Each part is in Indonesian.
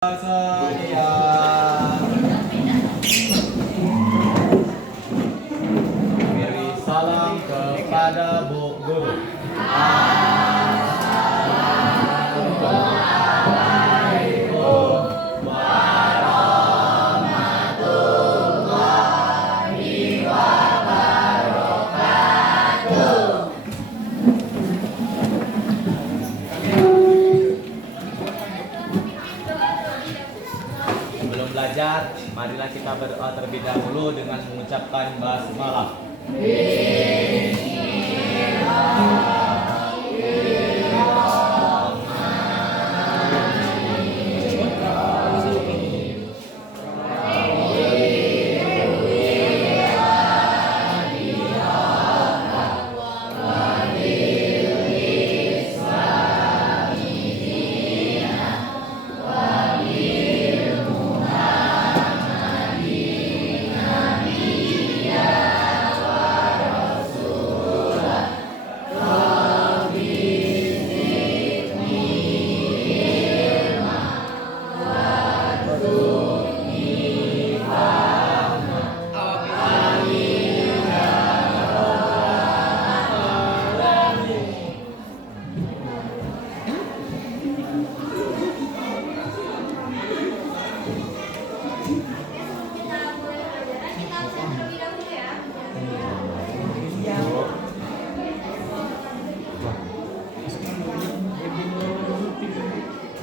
Saya beri salam kepada Bu Guru. Sebelum belajar, marilah kita berdoa terlebih dahulu dengan mengucapkan basmalah.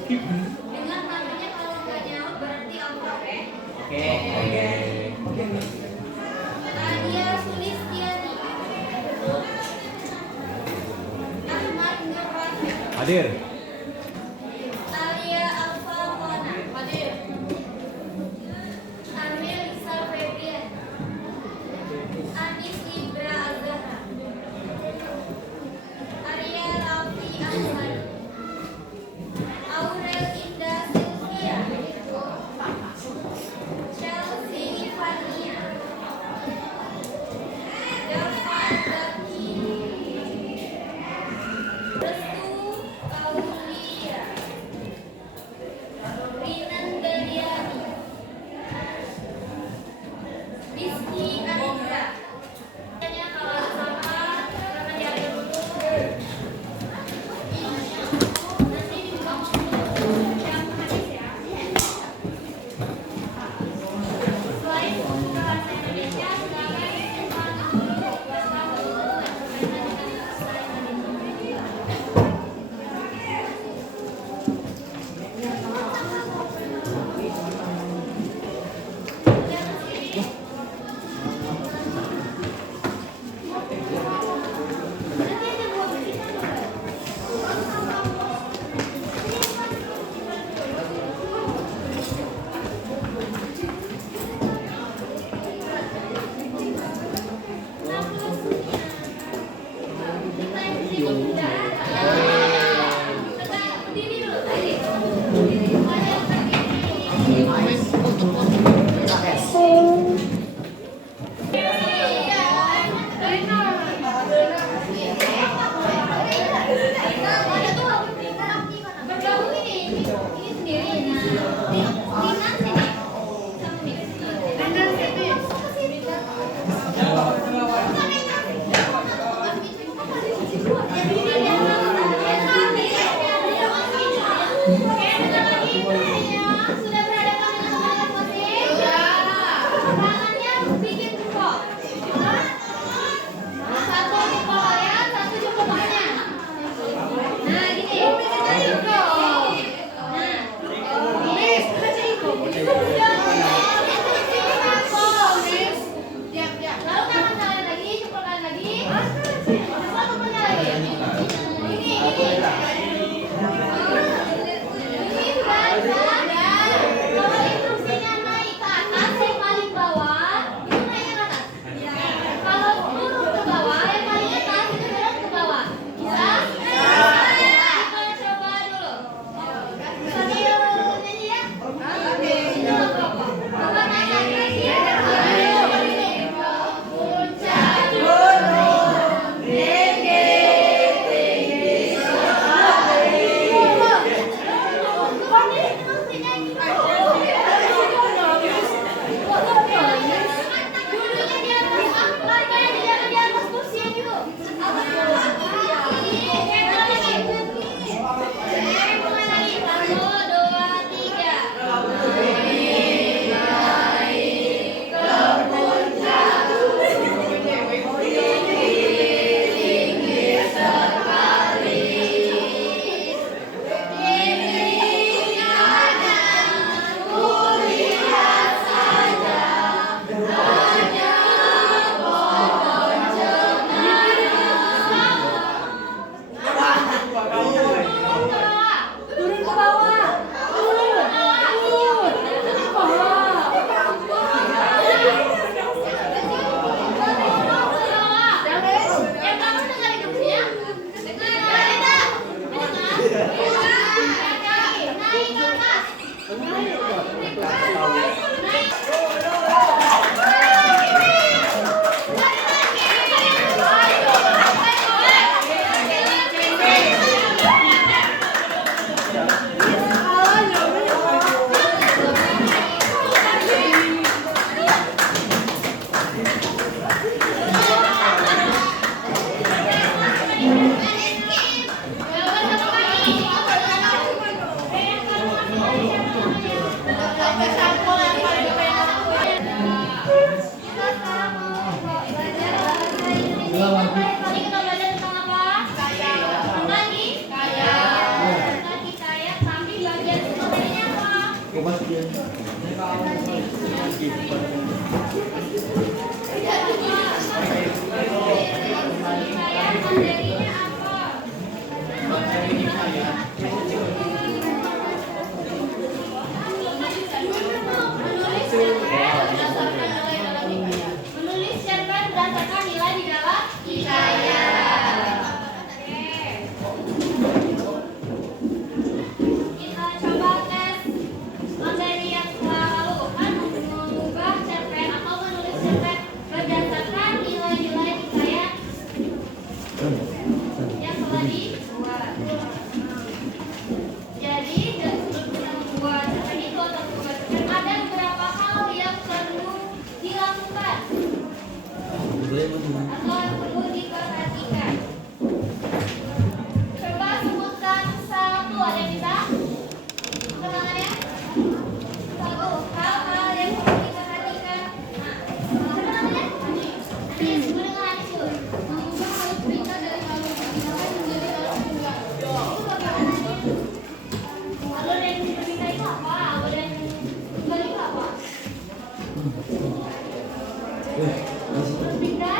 Dengar namanya kalau nggak nyaut berarti apa, Oke. Nadia Sulistiani, Ahmad Nur Rafi, Hadir. Alia Alfa Mona, hadir. Amir Lisa Febrian, Anis Libra Azhara, Arya Rafi Ahmad, Aurel Indah Sylvia, Chelsea Fania, Dafar Zaki, Restu Aulia Menulis cerpen berdasarkan nilai di dalam hikayat. Kita coba tes materi yang telah lalu, kan mengubah cerpen atau menulis cerpen berdasarkan nilai-nilai hikayat yang telah dibuat. Jadi untuk membuat cerpen itu atau membuat cerpen ada beberapa hal yang perlu dilakukan atau yang perlu diperhatikan. Coba sebutkan satu, ada yang bisa? Kenalannya? Satu hal-hal yang perlu diperhatikan. Nah, kenalannya? Anis, sebut dengan Anis dulu. Mengubah alur berita dari alur perbicaraan menjadi alur tunggal. Itu bagaimana Anis? Alur dari berita itu apa? Alur dari tunggal itu apa? Alur berita?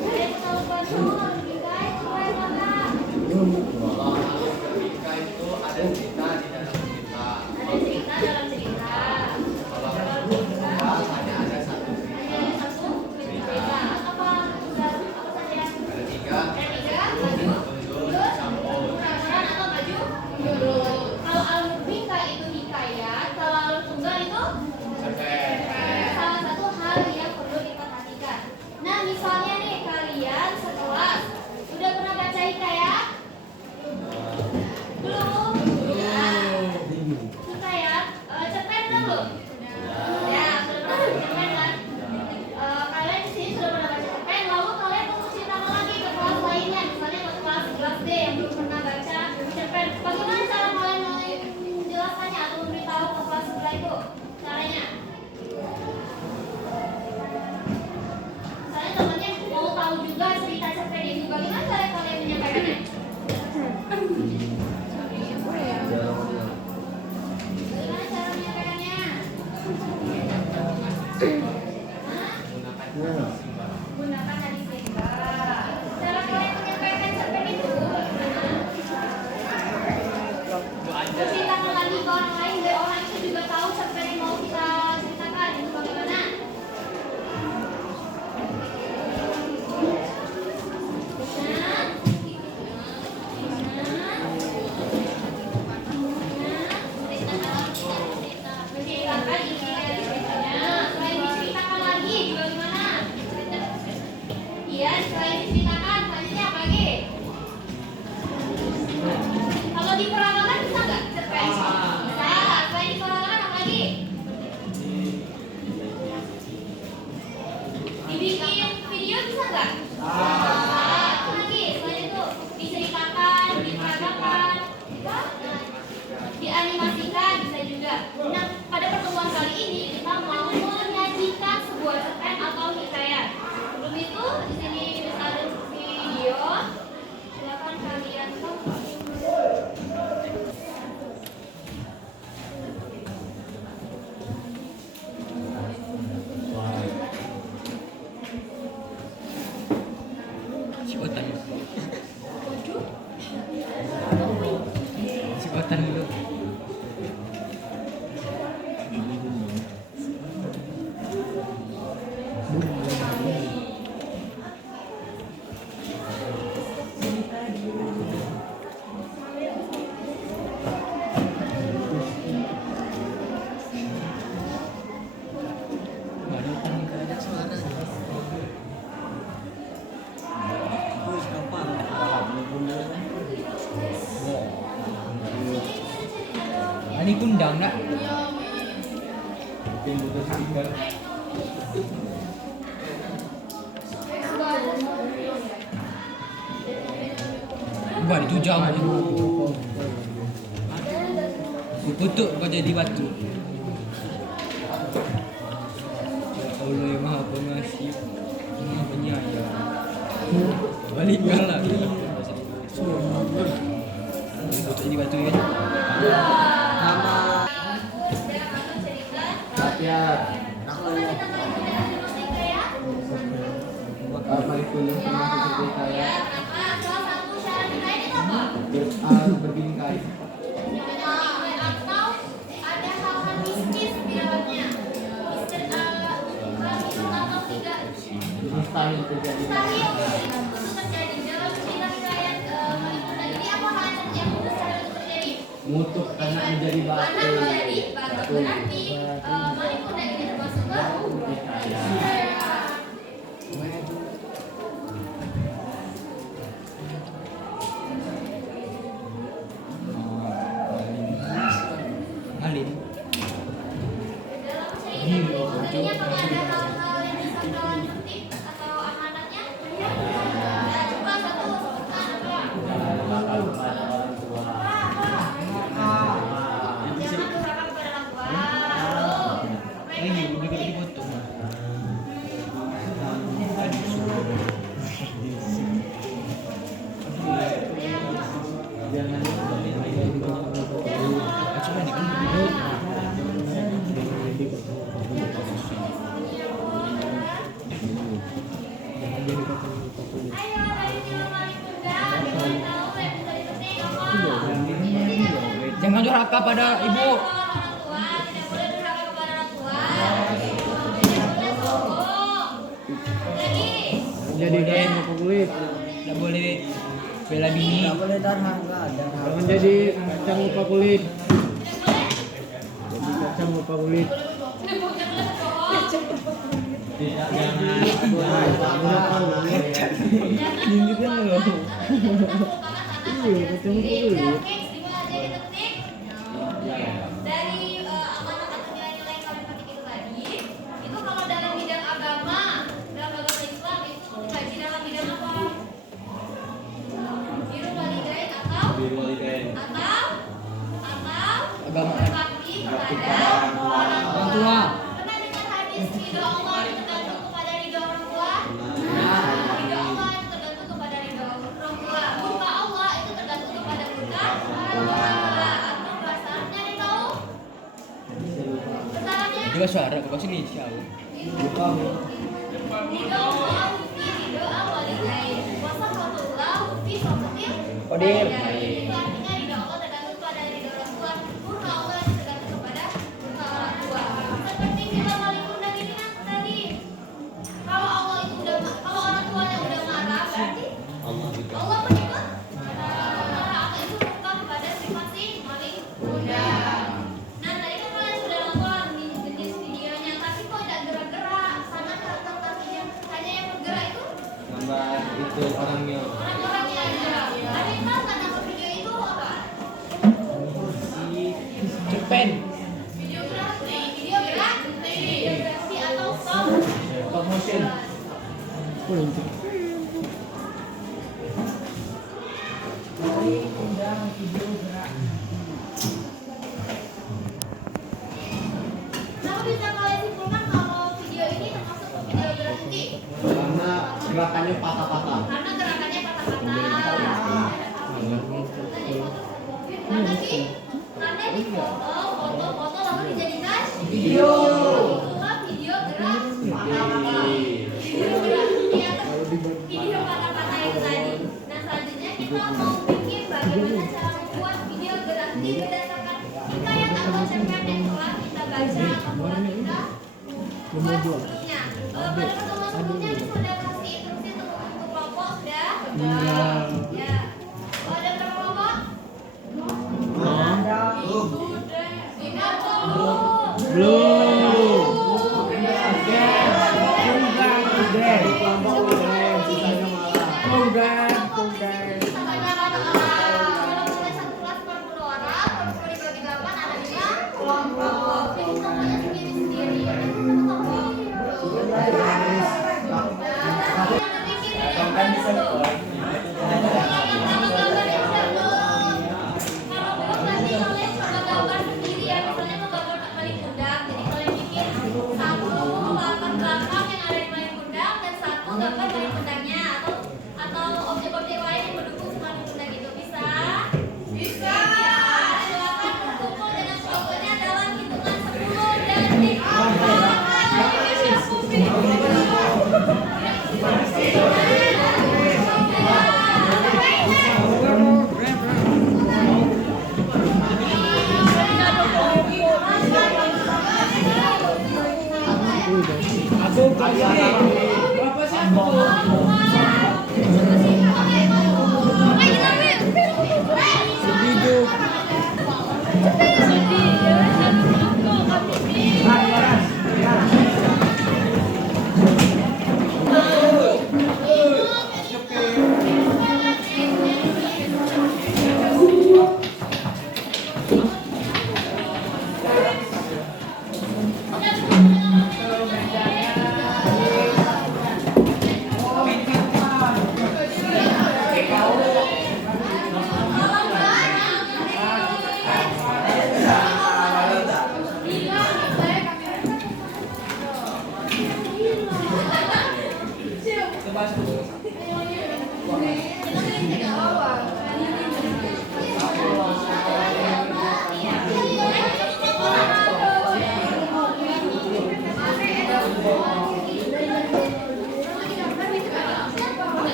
Ada yang tahu baca alur berita itu kayak mana? Ketika itu ada cerita di dalam cerita. Ada cerita dalam cerita. Kalau kedua hanya ada satu Hanya cerita. ada satu cerita. Apa saja? Ada tiga. Ada tiga, maju, mundur, kurang-kurang atau maju, mundur. Kalau alur bingkai itu hikayat, kalau alur tunggal itu salah satu hal yang perlu diperhatikan. Nah, misalnya nih kalian sekelas udah pernah baca hikayat? Belum? Nah, hikayat, cerpen udah belum? Ya, sudah pernah baca cerpen kan? Kalian di sini sudah pernah baca cerpen, lalu kalian mau ceritakan lagi ke kelas lainnya, misalnya ke kelas 11D yang belum pernah baca cerpen. Bagaimana cara kalian menjelaskannya atau memberitahu ke kelas sebelah itu? Caranya? Misalnya temannya mau tahu juga cerita cerpen itu, bagaimana cara kalian menyampaikannya? Bagaimana cara menyampaikannya? Gunakan hadis sehingga. Cara kalian menyampaikan cerpen itu bagaimana? Ceritakan lagi ke orang lain biar orang itu juga tahu cerpen yang mau kita ceritakan itu bagaimana? Menceritakan isi dari ceritanya. Selain diceritakan lagi juga gimana? Iya, selain diceritakan, selanjutnya apa lagi? Kalau diperankan bisa nggak cerpen? Bisa. Selain diperankan apa lagi? Dibikin video bisa nggak? Bisa. Apa lagi? Selain itu diceritakan, diperagakan, bisa? Dianimasikan bisa juga. Nah, pada pertemuan kali ini kita mau menyajikan sebuah cerpen atau hikayat. Sebelum itu di sini bisa ada video. Silakan kalian tonton. Sibatan dulu. Ini kundang nak. Mungkin butuh speaker. Buat itu jam aja. Kutuk kau jadi batu. Ya Allah yang Maha Pengasih, Maha Penyayang. Balikkan lagi. Kutuk jadi batu kan? Latihan. Berbingkai. Atau ada hal-hal mistis di dalamnya. Atau tidak Mustahil terjadi. mustahil itu terjadi dalam riwayat Malikunda. Ini apa hal yang mustahil itu terjadi? Mutuk anak menjadi batu. Anak menjadi batu. Berarti Malikunda ini termasuk ke Alin. dalam cerita ini apakah ada hal-hal yang bisa kawan petik atau amanatnya? Ya, coba satu sebutkan apa? Bakal kepada orang tua. Jangan durhaka kepada orang tua. Lalu, Ini udah dipotong. Tadi suruh. Jangan Cuma di dulu. ayo hari ini Malikunda, jangan tahu yang bisa dipetik apa? Jangan durhaka pada ibu. Orang tua tidak boleh durhaka kepada orang tua. Tidak boleh sombong. Jadi, Kemudian kulit. tidak boleh bela bini. Jangan jadi kacang lupa kulit. tidak boleh. Jadi kacang lupa kulit. Tidak boleh sombong. Dari amanat atau nilai-nilai yang kami petik itu tadi, itu kalau dalam bidang agama Islam itu dikaji dalam bidang apa? Birrul walidain atau Agama. berbakti kepada orang Orang tua. tua. Pernah dengar hadis ridho Allah itu tergantung kepada ridho orang tua? Ridho Allah itu tergantung kepada ridho orang tua. Murka Allah itu tergantung kepada murka orang tua. Atau bahasa Arabnya ada yang tahu? Bahasa Arabnya? Juga suara ke sini siapa? Ridho Allah fi ridho awalidain. Wasaqatullah fi saqatil Qadir. walidain. Itu artinya ridho Allah tergantung kepada ridho orang tua. Murka Allah itu tergantung kepada murka orang tua. Seperti film Malikunda ini kan tadi. Kalau orang tuanya udah marah, berarti Allah pun ikut marah atau itu murka kepada sifat si Malikunda. Nah tadi kan kalian sudah nonton di jenis videonya, tapi kok tidak gerak-gerak? Sama karakter-karakternya hanya yang bergerak itu Gambar itu orangnya. orang-orangnya aja. Ada yang tahu kan nama video itu apa? Cerpen. Videografi atau stop motion. Kenapa bisa kalian simpulkan kalau video ini termasuk videografi? Karena gerakannya patah-patah. Karena gerakannya patah-patah. Karena di foto lalu dijadikan video. Itulah videografi. Video patah-patah itu tadi. Nah selanjutnya kita mau bikin bagaimana cara membuat videografi berdasarkan hikayat atau cerpen yang telah kita baca atau telah kita buat sebelumnya. Pada pertemuan sebelumnya kita sudah kasih instruksi untuk kelompok sudah. Ya. Oh, ada berapa kelompok? Tidak belum. Belum. Program. Bisa banyak orang. Kalau mulai satu kelas 40 orang, kalau dibagi 8 ada 5.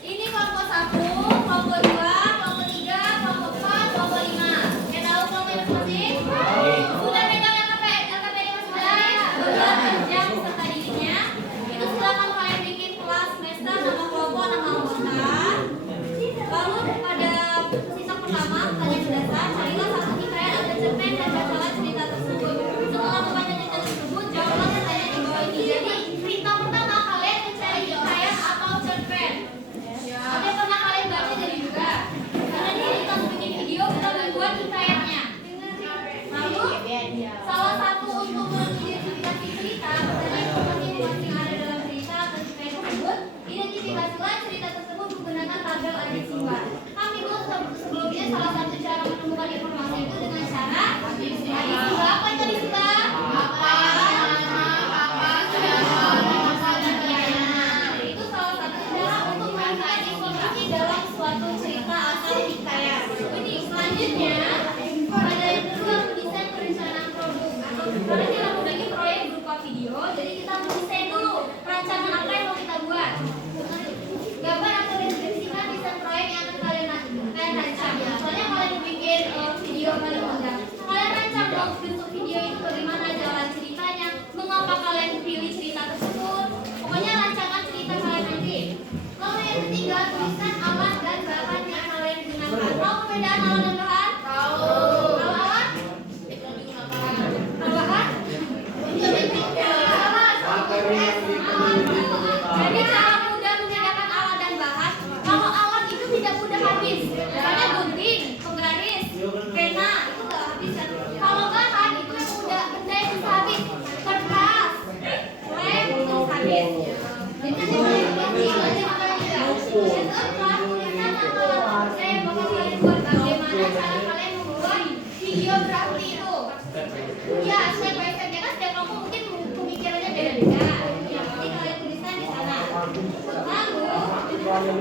Ini kelompok 1, kelompok 2, kelompok 3, kelompok 4, kelompok 5. Yang tahu kelompok masing-masing? Sudah pegang LKPD masing-masing? Beberapa jam serta dirinya. Itu silakan kalian bikin kelas semester, nama kelompok, nama anggota. Lalu pada sisa pertama, kalian berdasar, carilah satu hikayat atau cerpen dan bacalah cerita tersebut. Setelah membaca cerita tersebut, jawablah pertanyaan di bawah ini. Jadi, cerita pertama kalian mencari hikayat atau cerpen. Ada yang pernah kalian baca dari juga? Karena di sini kita mau bikin video, kita membuat hikayatnya. Lalu, salah satu untuk mengidentifikasi cerita, berdasarkan informasi yang ada dalam cerita atau cerpen tersebut, identifikasilah cerita tersebut menggunakan tabel adik sumber. Kami buat sebelumnya salah satu cara menemukan informasi itu dengan cara adik sumber. Apa itu adik sumber? Itu salah satu cara untuk menemukan informasi dalam suatu cerita atau hikayat. Ini selanjutnya pada yang kedua mendesain perencanaan produk atau karena kita membagi proyek berupa video, jadi kita mendesain dulu rancangan apa yang mau kita buat. Gambar atau deskripsikan desain proyek yang akan kalian rancang. Misalnya kalian bikin video kalian undang, kalian rancang dong bentuk video itu bagaimana, jalan ceritanya, mengapa kalian pilih cerita tersebut. Pokoknya rancangan cerita kalian nanti. Lalu yang ketiga, tuliskan alat dan bahan yang kalian gunakan. Tahu perbedaan alat dan bahan? Tahu. Tahu alat? Tahu bahan? Jadi cara mudah membedakan alat dan bahan. Kalau alat itu tidak mudah habis, misalnya gunting, penggaris, pena itu nggak habis kan. Kalau bahan itu yang mudah, benda yang bisa habis, kertas, lem itu habis. Jadi nanti kalian gunting aja makan tidak. Yang keempat, tuliskan alat saya bakal kalian buat bagaimana cara kalian membuat videografi itu. Ya, step by stepnya kan setiap kelompok mungkin pemikirannya beda-beda. Yang penting kalian tuliskan di sana. Lalu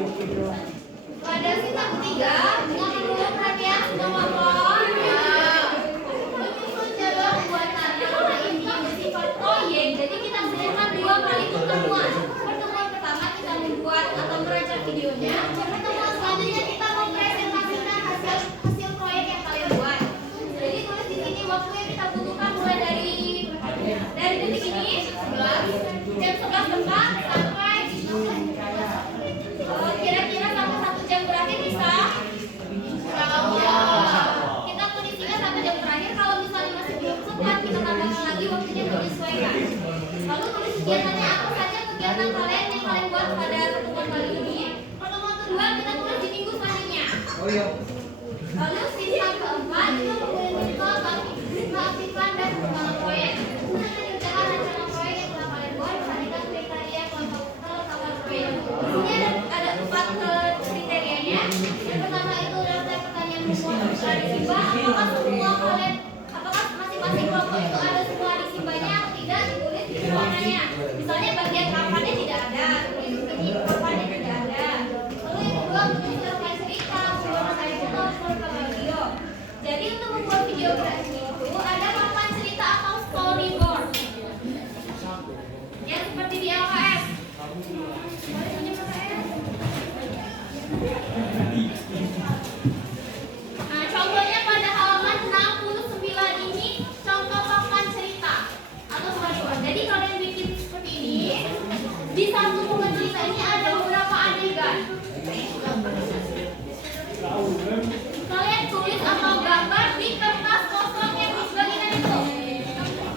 pada sisa ketiga, mohon dulu perhatian semua kelompok. Menyusun jadwal pembuatannya karena ini bersifat proyek, jadi kita sediakan 2 kali pertemuan. Pertemuan pertama kita membuat atau merancang videonya. Pertemuan selanjutnya kita mempresentasikan hasil proyek yang kalian buat. Jadi tulis di sini waktu yang kita butuhkan mulai dari detik ini 11 jam 11 tepat sampai kira-kira sampai 1 jam berakhir bisa. Kita kondisikan 1 jam terakhir. Kalau misalnya masih belum sempat, kita tambahkan lagi waktunya menyesuaikan. Lalu tulis kegiatan Apakah semua kalian, apakah masing-masing kelompok itu ada semua disimbanya atau tidak ditulis di ruangannya? Misalnya bagian kapannya tidak ada, tulis kapannya tidak ada. Lalu yang kedua tulis rangkaian cerita, rangkaian foto, rangkaian video. Jadi untuk membuat videografi itu ada papan cerita atau storyboard. Ya seperti di LKS. Boleh tunjuk LKS? Nah, contohnya pada halaman 69 ini contoh papan cerita atau storyboard. Jadi kalian bikin seperti ini. Di satu papan cerita ini ada beberapa adegan. Kalian tulis atau gambar di kertas kosong yang di sebelah itu.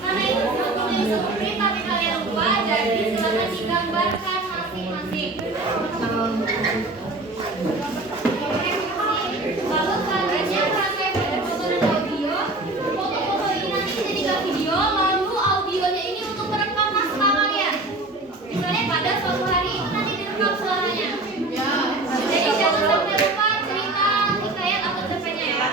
Karena itu dokumen seperti tapi kalian lupa, jadi silakan digambarkan masing-masing. Lalu selanjutnya rangkaian foto dan audio. Foto-foto ini nanti dijadikan video, lalu audionya ini untuk merekam naskah kalian. Misalnya pada suatu hari itu nanti direkam suaranya. Jadi jangan sampai lupa cerita, hikayat atau cerpennya ya.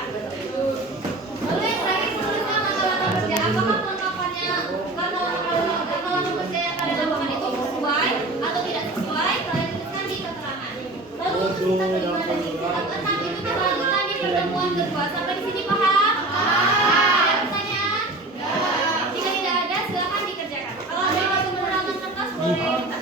Lalu yang terakhir tulisnya latar kerja. Apakah kelengkapannya latar kerja yang kalian lakukan itu sesuai atau tidak sesuai? Kalian tuliskan di keterangan. Lalu untuk kita terima dan istirahat 6 itu kita lanjutkan di pertemuan kedua. Sampai di sini paham? Ada pertanyaan? Jika tidak ada, silakan dikerjakan. Kalau ada yang mau menerangkan kertas, boleh minta.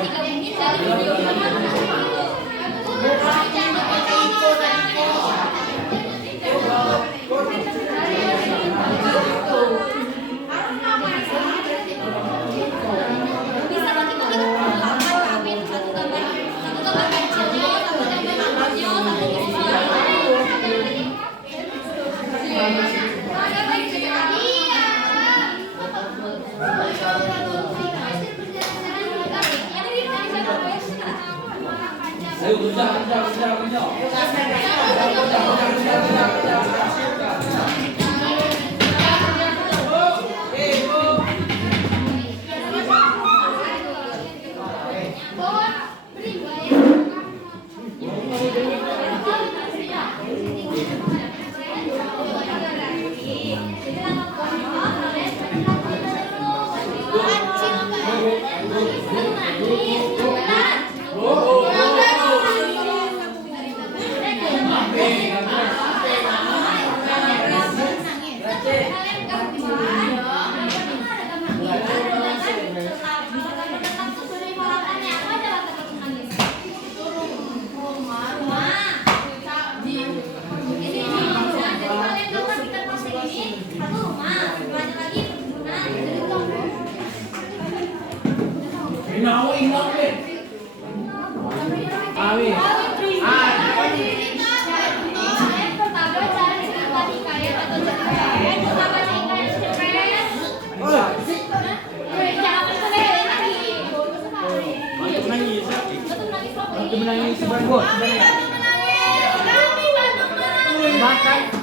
digabungin dari video ini. Bisa bagi satu gambar kecilnya, satu gambar besarnya, satu besar.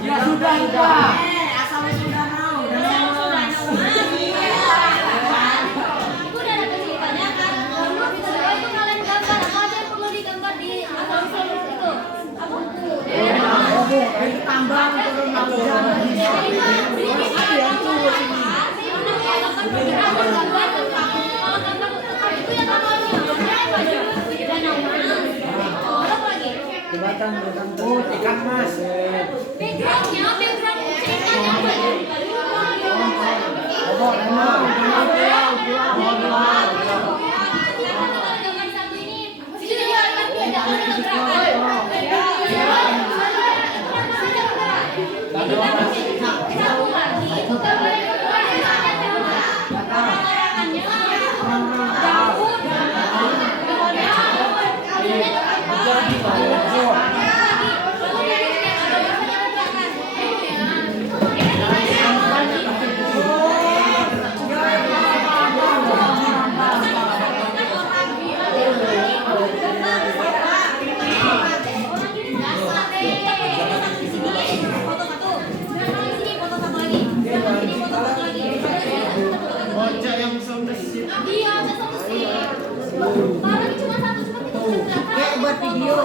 Ya sudah. Asal sudah mau. Itu udah ada ceritanya kan. Setelah itu kalian gambar apa aja yang perlu digambar di asal usul itu. Apa? Itu tambang turun hujan. Jembatan ikan mas. Backgroundnya ceritanya apa ya? Gambar satu ini. Ini juga ada satu lagi itu gambar yang buat video.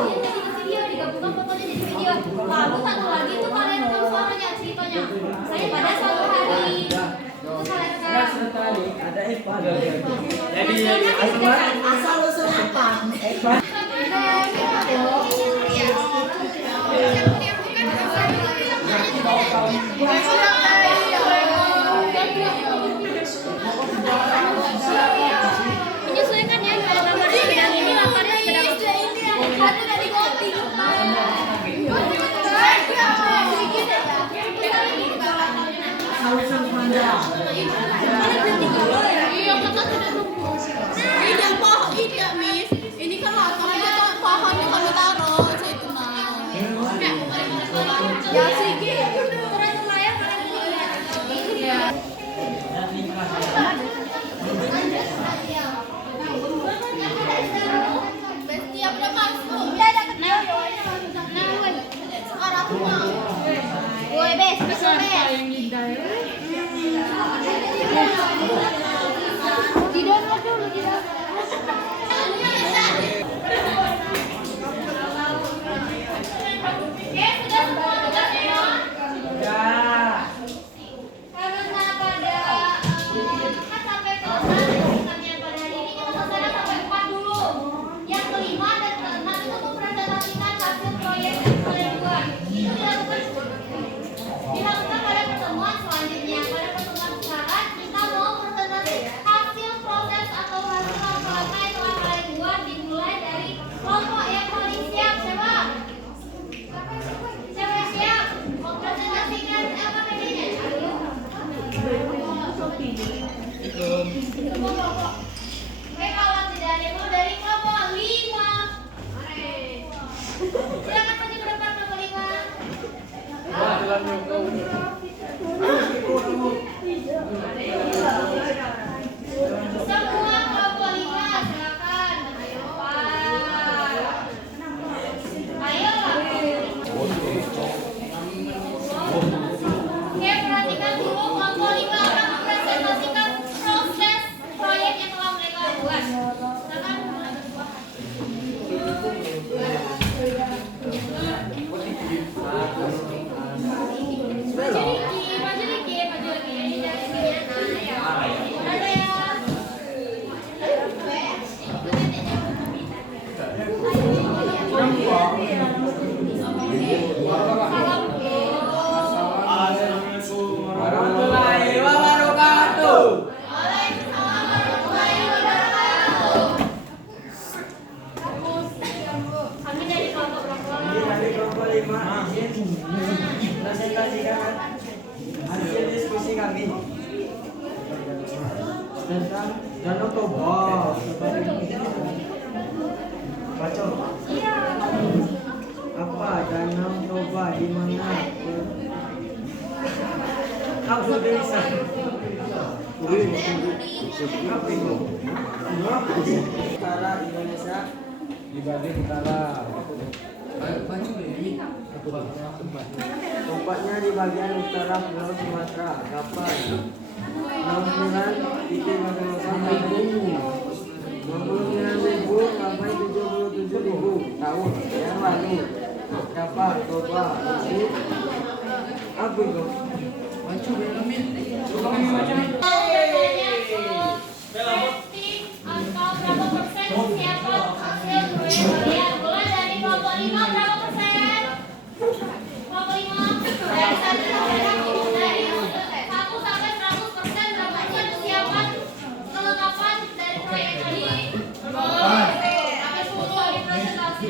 Digabungkan fotonya jadi video. Lalu satu lagi itu kalian rekam suaranya, ceritanya. Saya pada suatu hari itu saya rekam. Ada Evan. Jadi Asal usul Evan. Menyesuaikan ya kalau gambar sedang ini laparnya sedang ada dari kopi. Usul Manda. Iya, kakak sudah nunggu. Tidak pohon, tidak Miss. Ini kan latar kita pohon yang kami taruh itu nah. Ya sih, ukuran layar kalian lihat. Iya. Setiap udah masuk. Udah ada kecil. Nah, Sekarang mau. woi bes, besok bes. Di download dulu di download. Sudah semua tugasnya. Oke kawan, tidak ada yang mau dari kelompok 5. Silakan maju ke depan kelompok 5. Semua kelompok 5, silakan maju ke depan. Ayo. Oke, perhatikan dulu kelompok 5 akan mempresentasikan proses proyek yang telah mereka buat. Silakan. Maju dikit. Ini dari sini ya. Ada ya. Warahmatullahi wabarakatuh. Waalaikumsalam warahmatullahi wabarakatuh. Kami dari kelompok berapa? Dari kelompok 5 izin presentasikan hasil diskusi kami tentang Danau Toba. Baca. Apa Danau Toba di mana? Apa desa? Apa itu? Utara Indonesia di bagian utara. Tempatnya di bagian utara Pulau Sumatera. Kapan? 69.000 sampai 77.000 tahun yang lalu. Kapan? Toba itu apa itu? Rating atau berapa persen kesiapan hasil proyek kalian? Mulai dari kelompok 5 berapa persen? Kelompok 5 dari 1 sampai 100% berapa persen kesiapan kelengkapan dari proyek tadi? Sampai 10 di presentasi.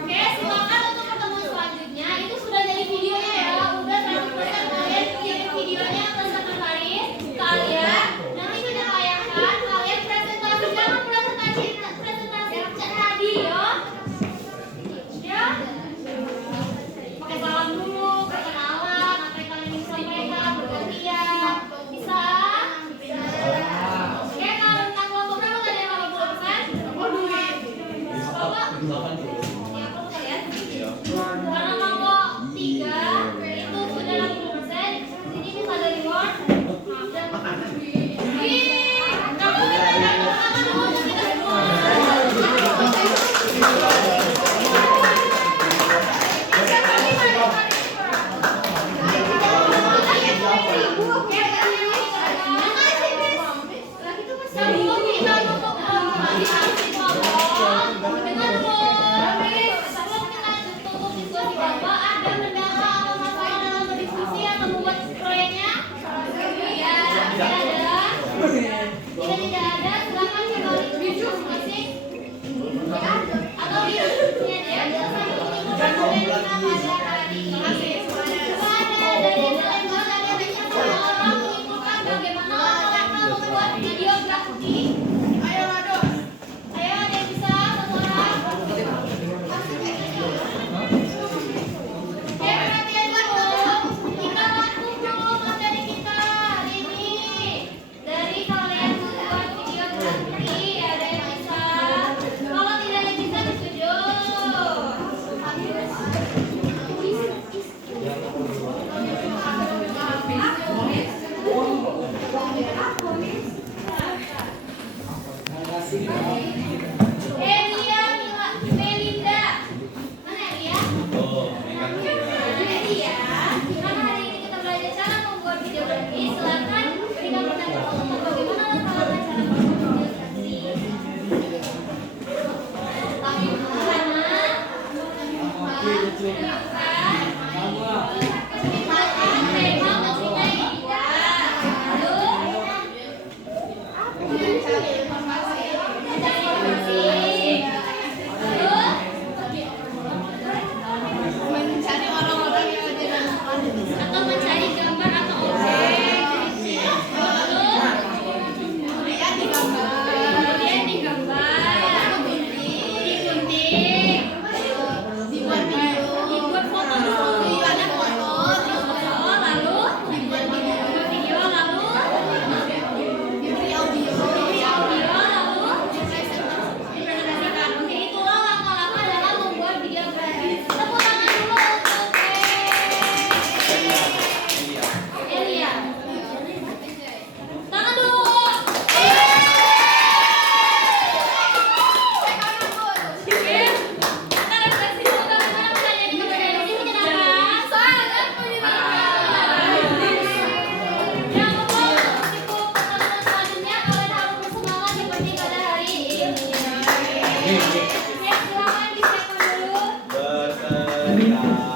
Oke, silakan untuk pertemuan selanjutnya. Itu sudah jadi videonya ya. Udah 100% kalian kirim videonya ke sekretaris kalian. Nanti kita Dadah.